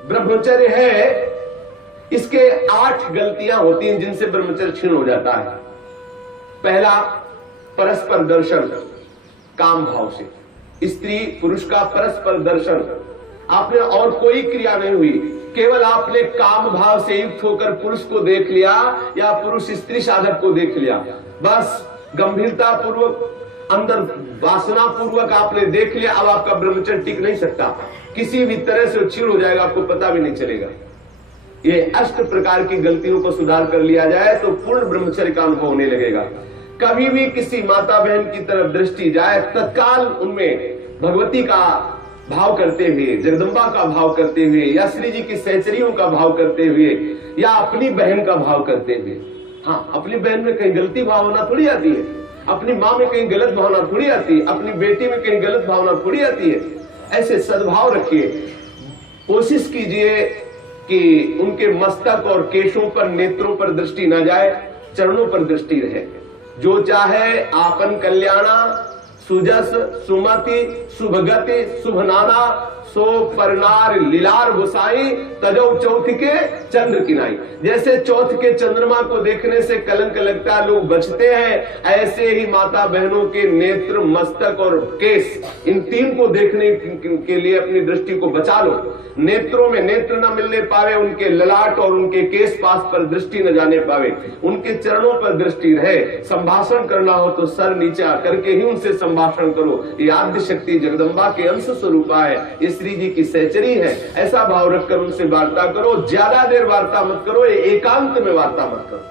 ब्रह्मचर्य है, इसके 8 गलतियां होती हैं जिनसे ब्रह्मचर्य क्षीण हो जाता है। पहला, परस्पर दर्शन काम भाव से। स्त्री पुरुष का परस्पर दर्शन, आपने और कोई क्रिया नहीं हुई, केवल आपने काम भाव से युक्त होकर पुरुष को देख लिया या पुरुष स्त्री साधक को देख लिया, बस गंभीरता पूर्वक अंदर वासना पूर्वक आपने देख लिया। अब आपका ब्रह्मचर्य टिक नहीं सकता, किसी भी तरह से क्षीण हो जाएगा, आपको पता भी नहीं चलेगा। ये 8 प्रकार की गलतियों को सुधार कर लिया जाए तो पूर्ण ब्रह्मचर्य का अनुभव होने लगेगा। कभी भी किसी माता बहन की तरफ दृष्टि जाए, तत्काल उनमें भगवती का भाव करते हुए, जगदम्बा का भाव करते हुए, या श्री जी की सहचरियों का भाव करते हुए, या अपनी बहन का भाव करते हुए। हाँ, अपनी बहन में कहीं गलती भावना थोड़ी आती है, अपनी माँ में कहीं गलत भावना थोड़ी आती है, अपनी बेटी में कहीं गलत भावना थोड़ी आती है। ऐसे सद्भाव रखिए, कोशिश कीजिए कि उनके मस्तक और केशों पर, नेत्रों पर दृष्टि न जाए, चरणों पर दृष्टि रहे। जो चाहे आपन कल्याणा, सुजस सुमति शुभगति शुभ नाना, सो परनार लीलार गुसाई, तजौ चौथ के चंद्र किनाई। जैसे चौथ के चंद्रमा को देखने से कलंक लगता है, लोग बचते हैं, ऐसे ही माता बहनों के नेत्र, मस्तक और केस, इन 3 को देखने के लिए अपनी दृष्टि को बचा लो। नेत्रों में नेत्र न मिलने पावे, उनके ललाट और उनके केस पास पर दृष्टि न जाने पावे, उनके चरणों पर दृष्टि रहे। संभाषण करना हो तो सर नीचे आकर के ही उनसे संभाषण करो। ये आद्य शक्ति जगदम्बा के अंश स्वरूपा है, ये श्री जी की सहचरी है। ऐसा भाव रखकर उनसे वार्ता करो। ज्यादा देर वार्ता मत करो, एकांत में वार्ता मत करो।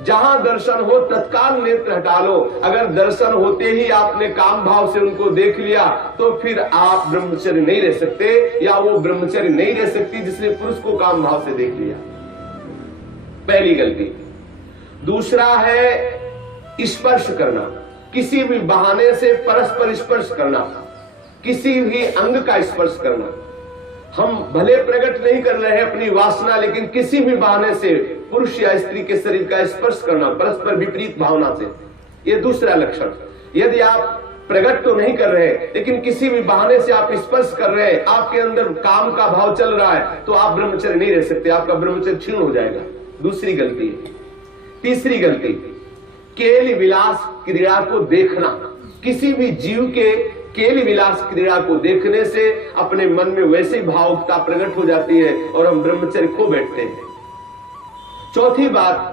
जहां दर्शन हो तत्काल नेत्र हटा लो। अगर दर्शन होते ही आपने काम भाव से उनको देख लिया तो फिर आप ब्रह्मचर्य नहीं रह सकते, या वो ब्रह्मचर्य नहीं रह सकती जिसने पुरुष को काम भाव से देख लिया। पहली गलती। दूसरा है स्पर्श करना, किसी भी बहाने से परस्पर स्पर्श करना, किसी भी अंग का स्पर्श करना। हम भले प्रकट नहीं कर रहे हैं अपनी वासना, लेकिन किसी भी बहाने से पुरुष या स्त्री के शरीर का स्पर्श करना परस्पर विपरीत भावना से, यह दूसरा लक्षण। यदि आप प्रकट तो नहीं कर रहे लेकिन किसी भी बहाने से आप स्पर्श कर रहे हैं, आपके अंदर काम का भाव चल रहा है, तो आप ब्रह्मचर्य नहीं रह सकते, आपका ब्रह्मचर्य क्षीण हो जाएगा। दूसरी गलती। तीसरी गलती, केल विलास क्रीड़ा को देखना। किसी भी जीव के केल विलास क्रीड़ा को देखने से अपने मन में वैसे भावुकता प्रकट हो जाती है और हम ब्रह्मचर्य खो बैठते हैं। चौथी बात,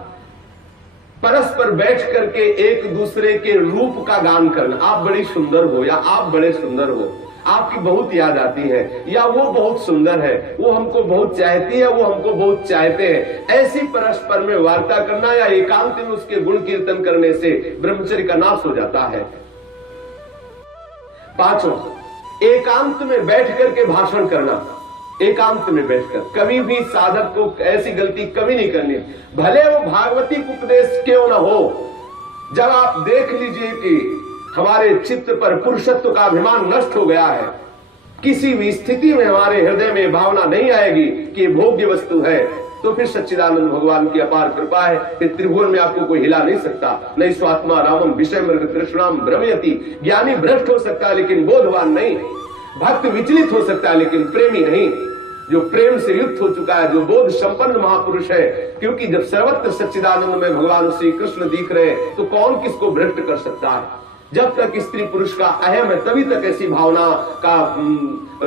परस्पर बैठ करके एक दूसरे के रूप का गान करना। आप बड़ी सुंदर हो, या आप बड़े सुंदर हो, आपकी बहुत याद आती है, या वो बहुत सुंदर है, वो हमको बहुत चाहती है, वो हमको बहुत चाहते हैं। ऐसी परस्पर में वार्ता करना या एकांत में उसके गुण कीर्तन करने से ब्रह्मचर्य का नाश हो जाता है। पांचों, एकांत में बैठ करके भाषण करना। एकांत में बैठकर कभी भी साधक को ऐसी गलती कभी नहीं करनी, भले वो भागवती उपदेश क्यों न हो। जब आप देख लीजिए कि हमारे चित्त पर पुरुषत्व का अभिमान नष्ट हो गया है, किसी भी स्थिति में हमारे हृदय में भावना नहीं आएगी कि भोग्य वस्तु है, तो फिर सच्चिदानंद भगवान की अपार कृपा है, फिर त्रिभुवन में आपको कोई हिला नहीं सकता। नहीं स्वात्मा रामम विषय मृग तृष्णाम भ्रमयति। ज्ञानी भ्रष्ट हो सकता है लेकिन बोधवान नहीं, भक्त विचलित हो सकता है लेकिन प्रेमी नहीं। जो प्रेम से युक्त हो चुका है, जो बोध संपन्न महापुरुष है, क्योंकि जब सर्वत्र सच्चिदानंद में भगवान श्री कृष्ण दिख रहे हैं तो कौन किसको भ्रष्ट कर सकता है। जब तक स्त्री पुरुष का अहम है तभी तक ऐसी भावना का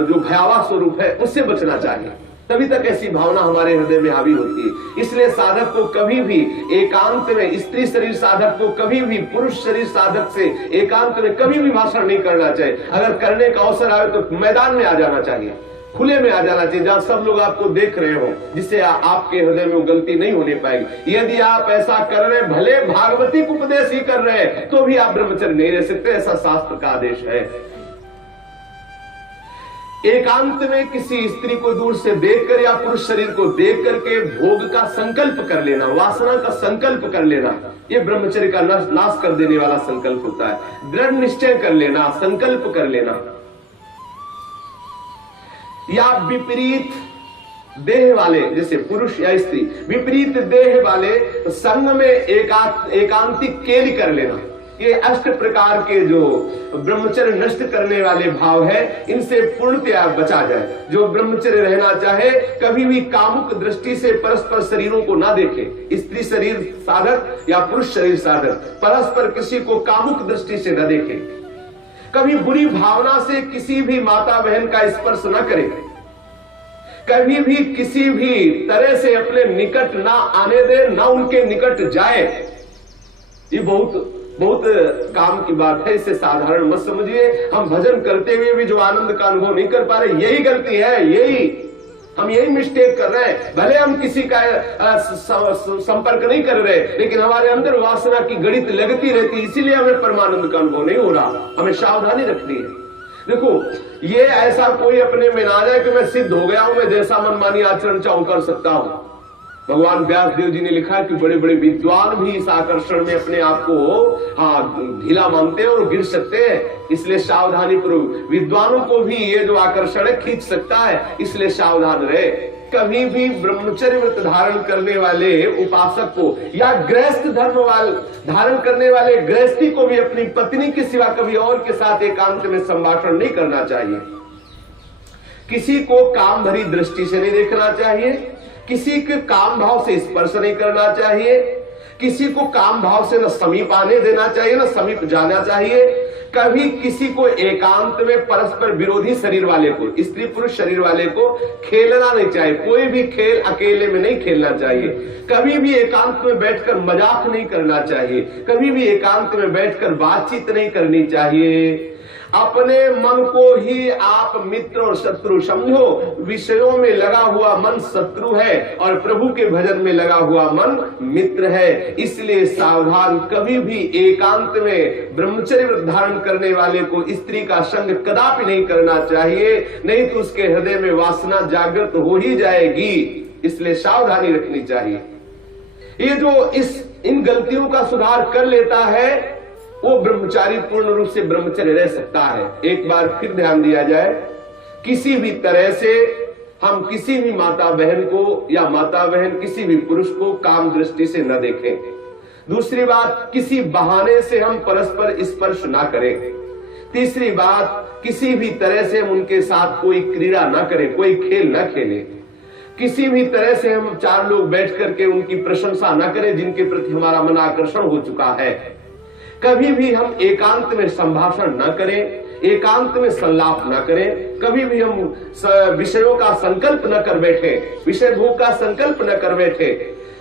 जो भयावह स्वरूप है उससे बचना चाहिए, तभी तक ऐसी भावना हमारे हृदय में हावी होती है। इसलिए साधक को कभी भी एकांत में, स्त्री शरीर साधक को कभी भी पुरुष शरीर साधक से एकांत में कभी भी भाषण नहीं करना चाहिए। अगर करने का अवसर आए तो मैदान में आ जाना चाहिए, खुले में आ जाना चाहिए, जहां सब लोग आपको देख रहे हो, जिससे आपके हृदय में वो गलती नहीं होने पाएगी। यदि आप ऐसा कर रहे, भले भागवती उपदेश ही कर रहे हैं, तो भी आप ब्रह्मचर्य नहीं रह सकते, ऐसा शास्त्र का आदेश है। एकांत में किसी स्त्री को दूर से देखकर या पुरुष शरीर को देख करके भोग का संकल्प कर लेना, वासना का संकल्प कर लेना, ये ब्रह्मचर्य का नाश कर देने वाला संकल्प होता है। दृढ़ निश्चय कर लेना, संकल्प कर लेना। या विपरीत देह वाले, जैसे पुरुष या स्त्री, विपरीत देह वाले संग में एकांतिक केली कर लेना। ये 8 प्रकार के जो ब्रह्मचर्य नष्ट करने वाले भाव है, इनसे पूर्णतया बचा जाए। जो ब्रह्मचर्य रहना चाहे कभी भी कामुक दृष्टि से परस्पर शरीरों को ना देखे, स्त्री शरीर साधक या पुरुष शरीर साधक परस्पर किसी को कामुक दृष्टि से न देखे, कभी बुरी भावना से किसी भी माता बहन का स्पर्श न करे, कभी भी किसी भी तरह से अपने निकट ना आने दे, ना उनके निकट जाए। ये बहुत काम की बात है, इसे साधारण मत समझिए। हम भजन करते हुए भी जो आनंद का अनुभव नहीं कर पा रहे, यही गलती है, हम यही मिस्टेक कर रहे हैं। भले हम किसी का संपर्क नहीं कर रहे, लेकिन हमारे अंदर वासना की गणित लगती रहती, इसीलिए हमें परमानंद का अनुभव नहीं हो रहा। हमें सावधानी रखनी है। देखो, ये ऐसा कोई अपने में ना जाए कि मैं सिद्ध हो गया हूं, मैं जैसा मनमानी आचरण चाहूं कर सकता हूं। भगवान व्यासदेव जी ने लिखा है कि बड़े बड़े विद्वान भी इस आकर्षण में अपने आप को ढीला मानते हैं और गिर सकते हैं। इसलिए सावधानी पूर्वक, विद्वानों को भी ये जो आकर्षण है खींच सकता है, इसलिए सावधान रहे। कभी भी ब्रह्मचर्य व्रत धारण करने वाले उपासक को या गृहस्थ धर्म धारण करने वाले गृहस्थी को भी अपनी पत्नी के सिवा कभी और के साथ एकांत में संभाषण नहीं करना चाहिए। किसी को काम भरी दृष्टि से नहीं देखना चाहिए, किसी के काम भाव से स्पर्श नहीं करना चाहिए, किसी को काम भाव से न समीप आने देना चाहिए न समीप जाना चाहिए। कभी किसी को एकांत में परस्पर विरोधी शरीर वाले को, स्त्री पुरुष शरीर वाले को खेलना नहीं चाहिए। कोई भी खेल अकेले में नहीं खेलना चाहिए। कभी भी एकांत में बैठकर मजाक नहीं करना चाहिए, कभी भी एकांत में बैठकर बातचीत नहीं करनी चाहिए। अपने मन को ही आप मित्र और शत्रु समझो। विषयों में लगा हुआ मन शत्रु है और प्रभु के भजन में लगा हुआ मन मित्र है। इसलिए सावधान, कभी भी एकांत में ब्रह्मचर्य धारण करने वाले को स्त्री का संग कदापि नहीं करना चाहिए, नहीं तो उसके हृदय में वासना जागृत हो ही जाएगी। इसलिए सावधानी रखनी चाहिए। ये जो इन गलतियों का सुधार कर लेता है, वो ब्रह्मचारी पूर्ण रूप से ब्रह्मचर्य रह सकता है। एक बार फिर ध्यान दिया जाए, किसी भी तरह से हम किसी भी माता बहन को या माता बहन किसी भी पुरुष को काम दृष्टि से न देखें। दूसरी बात, किसी बहाने से हम परस्पर स्पर्श ना करें। तीसरी बात, किसी भी तरह से हम उनके साथ कोई क्रीड़ा ना करें, कोई खेल ना खेलें। किसी भी तरह से हम 4 लोग बैठ करके उनकी प्रशंसा ना करें जिनके प्रति हमारा मन आकर्षण हो चुका है। कभी भी हम एकांत में संभाषण न करें, एकांत में संलाप न करें। कभी भी हम विषयों का संकल्प न कर बैठे, विषय भोग का संकल्प न कर बैठे।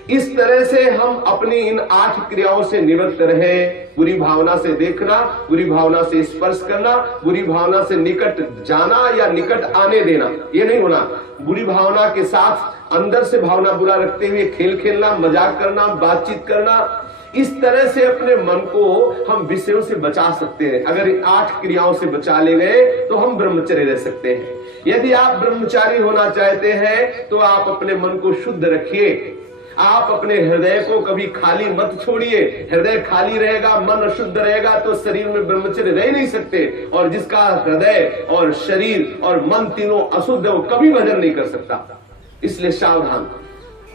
इस तरह से हम अपनी इन 8 क्रियाओं से निवृत्त रहें। बुरी भावना से देखना, बुरी भावना से स्पर्श करना, बुरी भावना से निकट जाना या निकट आने देना, ये नहीं होना। बुरी भावना के साथ अंदर से भावना बुरा रखते हुए खेल खेलना, मजाक करना, बातचीत करना, इस तरह से अपने मन को हम विषयों से बचा सकते हैं। अगर 8 क्रियाओं से बचा ले गए तो हम ब्रह्मचर्य रह सकते हैं। यदि आप ब्रह्मचारी होना चाहते हैं तो आप अपने मन को शुद्ध रखिए। आप अपने हृदय को कभी खाली मत छोड़िए। हृदय खाली रहेगा, मन अशुद्ध रहेगा तो शरीर में ब्रह्मचर्य रह नहीं सकते। और जिसका हृदय और शरीर और मन तीनों अशुद्ध है, वो कभी भजन नहीं कर सकता। इसलिए सावधान।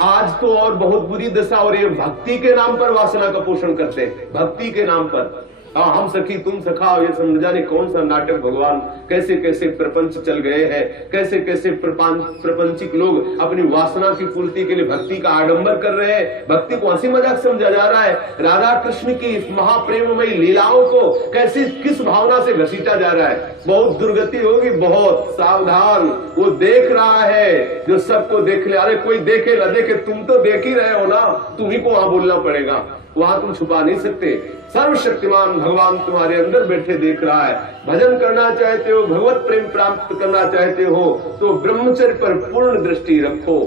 आज तो और बहुत बुरी दशा और ये भक्ति के नाम पर वासना का पोषण करते हैं। भक्ति के नाम पर हम सखी तुम सखा, ये समझ जाने कौन सा नाटक। भगवान कैसे कैसे प्रपंच चल गए हैं, कैसे कैसे प्रपंचिक लोग अपनी वासना की पूर्ति के लिए भक्ति का आडंबर कर रहे हैं। भक्ति को हंसी मजाक समझा जा रहा है। राधा कृष्ण की महाप्रेममयी लीलाओं को कैसे किस भावना से घसीटा जा रहा है। बहुत दुर्गति होगी, बहुत सावधान। वो देख रहा है जो सबको देख ले। अरे कोई देखे ना देखे, तुम तो देख ही रहे हो ना, तुम्ही को वहां बोलना पड़ेगा, वहां तुम छुपा नहीं सकते। सर्वशक्तिमान भगवान तुम्हारे अंदर बैठे देख रहा है। भजन करना चाहते हो, भगवत प्रेम प्राप्त करना चाहते हो तो ब्रह्मचर्य पर पूर्ण दृष्टि रखो।